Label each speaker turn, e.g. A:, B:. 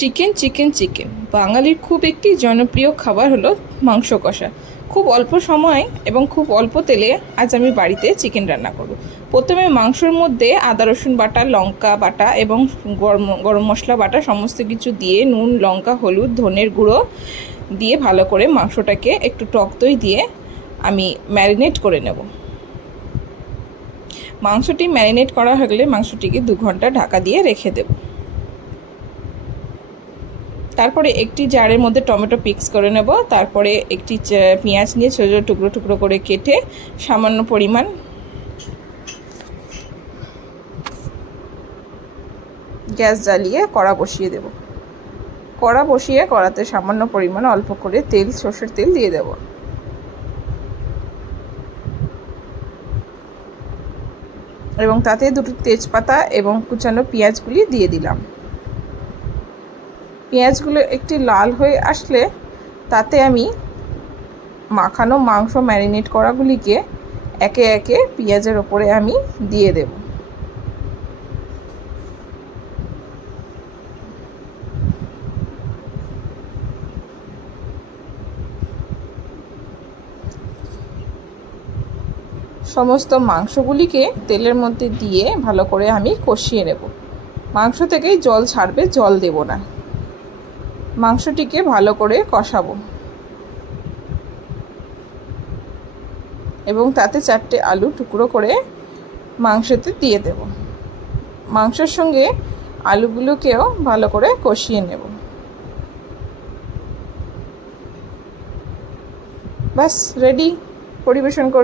A: Chicken chicken chicken. বাঙালির খুব একটি জনপ্রিয় খাবার হলো মাংস কষা। খুব অল্প সময় এবং খুব অল্প তেলে আজ আমি বাড়িতে চিকেন রান্না করব। প্রথমে মাংসর মধ্যে আদা, রসুন বাটা, লঙ্কা বাটা এবং গরম গরম মশলা বাটা সমস্ত কিছু দিয়ে নুন, লঙ্কা, হলুদ, ধনের গুঁড়ো দিয়ে ভালো করে মাংসটাকে একটু টক দই দিয়ে আমি ম্যারিনেট করে নেব। মাংসটি ম্যারিনেট করা গেলে মাংসটিকে দু ঘণ্টা ঢাকা দিয়ে রেখে দেবো। তারপরে একটি জারের মধ্যে টমেটো পিক্স করে নেব। তারপরে একটি পেঁয়াজ নিয়ে ছোটো ছোটো টুকরো টুকরো করে কেটে সামান্য পরিমাণ গ্যাস জ্বালিয়ে কড়া বসিয়ে দেব। কড়া বসিয়ে কড়াতে সামান্য পরিমাণ অল্প করে তেল, সর্ষের তেল দিয়ে দেব। এবং তাতে দুটো তেজপাতা এবং কুচানো পেঁয়াজগুলি দিয়ে দিলাম। পেঁয়াজগুলো একটি লাল হয়ে আসলে তাতে আমি মাখানো মাংস ম্যারিনেট করাগুলিকে একে একে পেঁয়াজের ওপরে আমি দিয়ে দেব। সমস্ত মাংসগুলিকে তেলের মধ্যে দিয়ে ভালো করে আমি কষিয়ে নেব। মাংস থেকেই জল ছাড়বে, জল দেব না। মাংসটিকে ভালো করে কষাবো। এবং তাতে চারটে আলু টুকরো করে মাংসতে দিয়ে দেব। মাংসের সঙ্গে আলুগুলোকেও ভালো করে কষিয়ে নেব। ব্যাস রেডি পরিবেশন করে